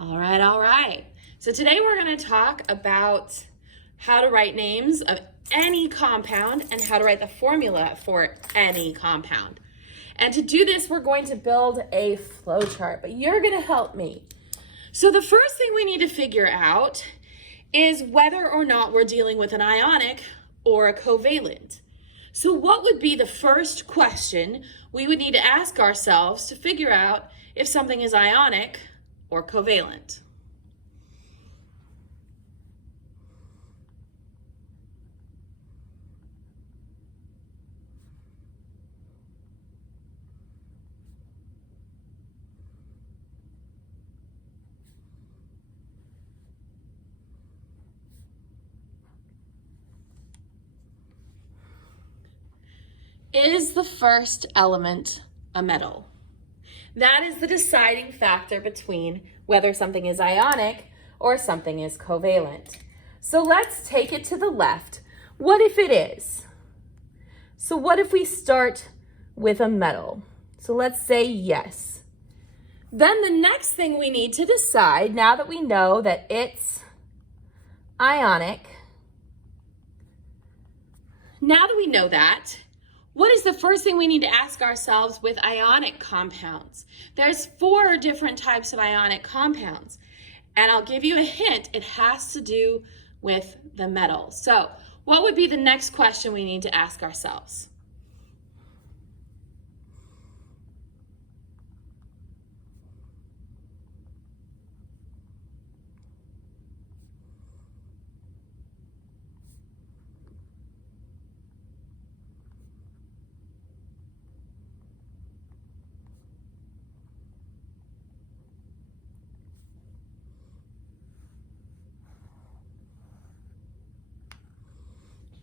All right, all right. So today we're going to talk about how to write names of any compound and how to write the formula for any compound. And to do this, we're going to build a flowchart, but you're going to help me. So the first thing we need to figure out is whether or not we're dealing with an ionic or a covalent. So what would be the first question we would need to ask ourselves to figure out if something is ionic or covalent? Is the first element a metal? That is the deciding factor between whether something is ionic or something is covalent. So let's take it to the left. What if it is? So what if we start with a metal? So let's say yes. Then the next thing we need to decide, now that we know that it's ionic, what is the first thing we need to ask ourselves with ionic compounds? There's 4 different types of ionic compounds. And I'll give you a hint, it has to do with the metal. So what would be the next question we need to ask ourselves?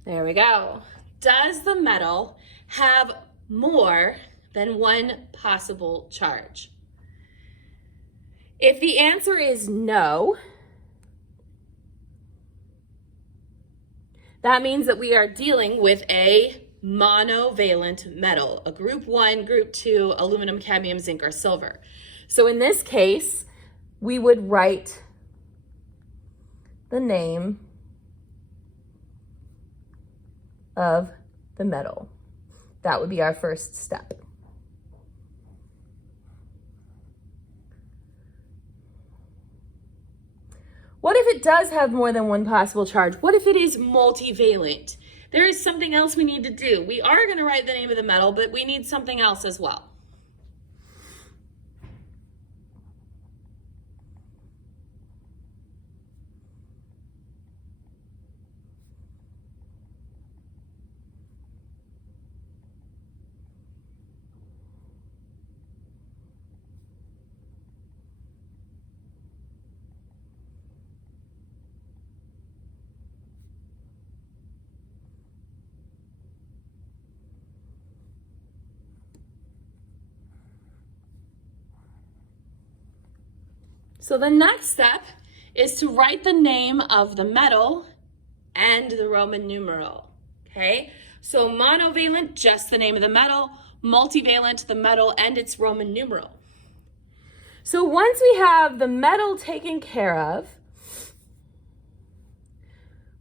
There we go. Does the metal have more than one possible charge? If the answer is no, that means that we are dealing with a monovalent metal, a group 1, group 2, aluminum, cadmium, zinc, or silver. So in this case, we would write the name of the metal. That would be our first step. What if it does have more than one possible charge? What if it is multivalent? There is something else we need to do. We are going to write the name of the metal, but we need something else as well. So the next step is to write the name of the metal and the Roman numeral, okay? So monovalent, just the name of the metal. Multivalent, the metal and its Roman numeral. So once we have the metal taken care of,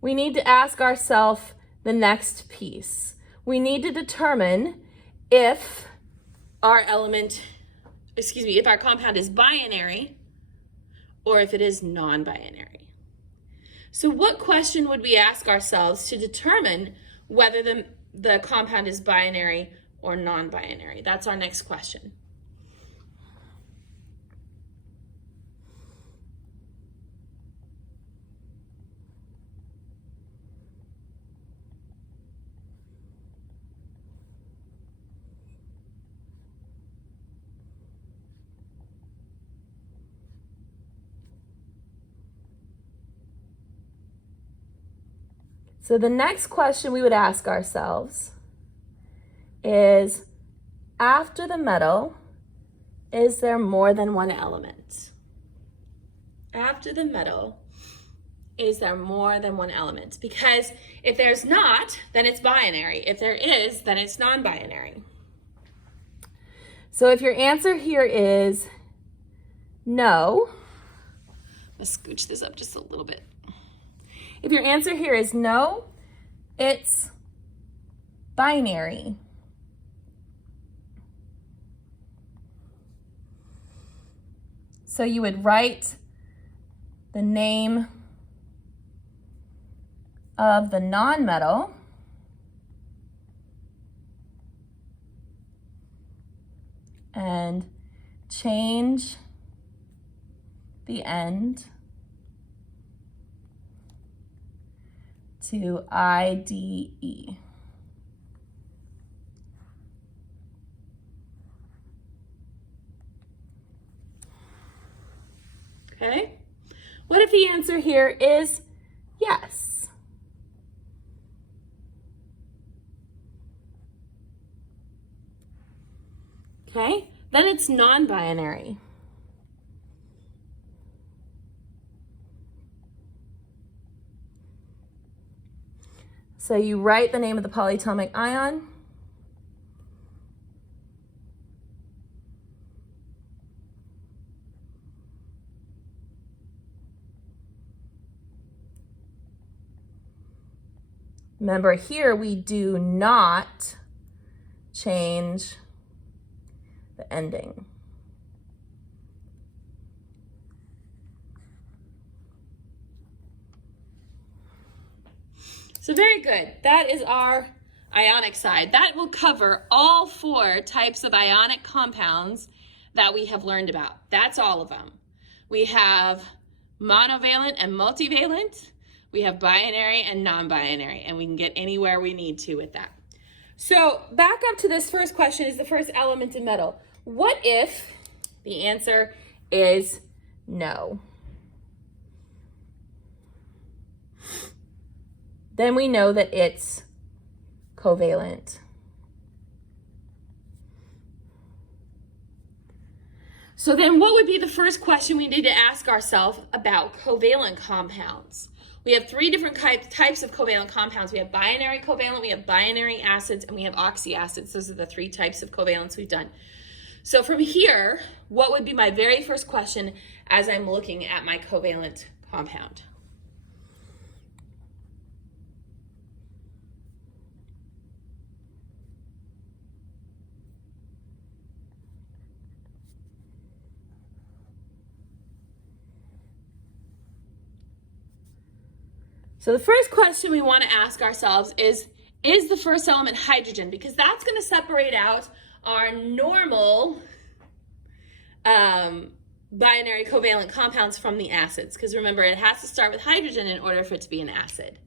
we need to ask ourselves the next piece. We need to determine if our compound is binary or if it is non-binary. So what question would we ask ourselves to determine whether the compound is binary or non-binary? That's our next question. So the next question we would ask ourselves is, after the metal, is there more than one element? After the metal, is there more than one element? Because if there's not, then it's binary. If there is, then it's non-binary. So if your answer here is no, Let's scooch this up just a little bit. If your answer here is no, it's binary. So you would write the name of the nonmetal and change the end to IDE. Okay? What if the answer here is yes? Okay? Then it's non-binary. So you write the name of the polyatomic ion. Remember here, we do not change the ending. So very good. That is our ionic side. That will cover all 4 types of ionic compounds that we have learned about. That's all of them. We have monovalent and multivalent. We have binary and non-binary, and we can get anywhere we need to with that. So back up to this first question, is the first element in metal. What if the answer is no? Then we know that it's covalent. So then what would be the first question we need to ask ourselves about covalent compounds? We have 3 different types of covalent compounds. We have binary covalent, we have binary acids, and we have oxyacids. Those are the 3 types of covalents we've done. So from here, what would be my very first question as I'm looking at my covalent compound? So the first question we want to ask ourselves is the first element hydrogen? Because that's going to separate out our normal binary covalent compounds from the acids. Because remember, it has to start with hydrogen in order for it to be an acid.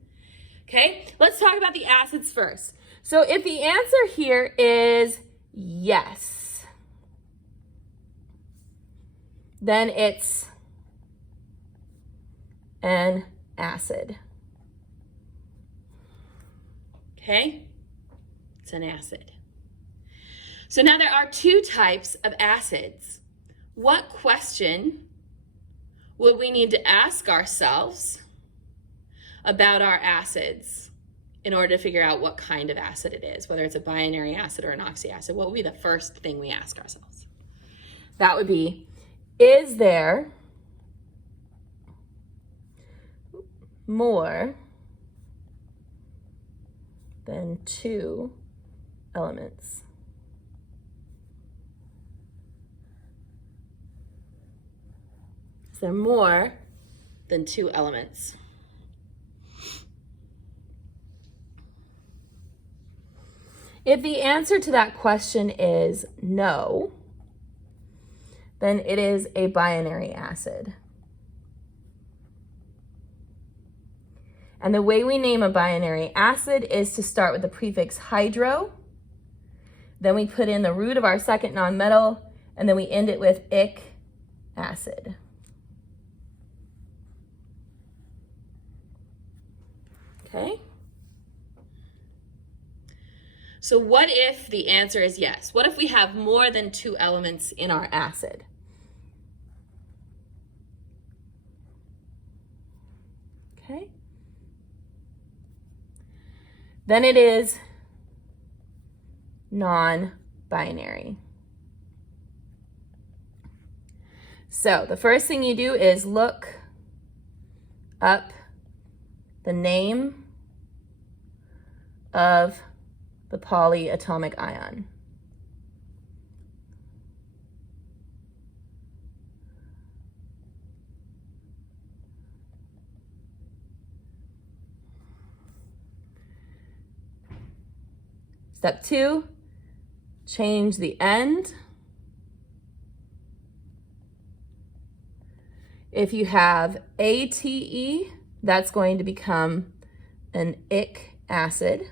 Okay, let's talk about the acids first. So if the answer here is yes, then it's an acid. Okay, it's an acid. So now there are 2 types of acids. What question would we need to ask ourselves about our acids in order to figure out what kind of acid it is, whether it's a binary acid or an oxyacid? What would be the first thing we ask ourselves? That would be, is there more than 2 elements? Is there more than 2 elements? If the answer to that question is no, then it is a binary acid. And the way we name a binary acid is to start with the prefix hydro, then we put in the root of our second nonmetal, and then we end it with ic acid. Okay? So what if the answer is yes? What if we have more than 2 elements in our acid? Okay? Then it is non-binary. So the first thing you do is look up the name of the polyatomic ion. Step 2, change the end. If you have ATE, that's going to become an ic acid.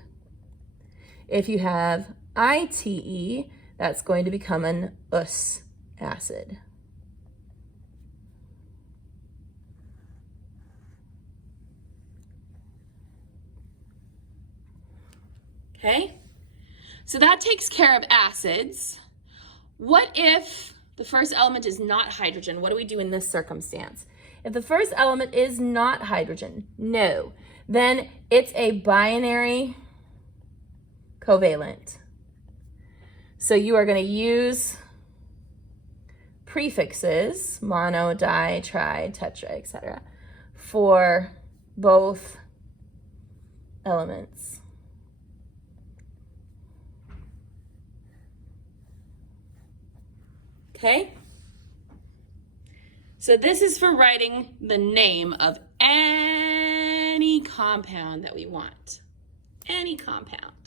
If you have ITE, that's going to become an us acid. Okay, so that takes care of acids. What if the first element is not hydrogen? What do we do in this circumstance? If the first element is not hydrogen, no, then it's a binary covalent. So you are going to use prefixes, mono, di, tri, tetra, etc., for both elements. Okay? So this is for writing the name of any compound that we want. Any compound.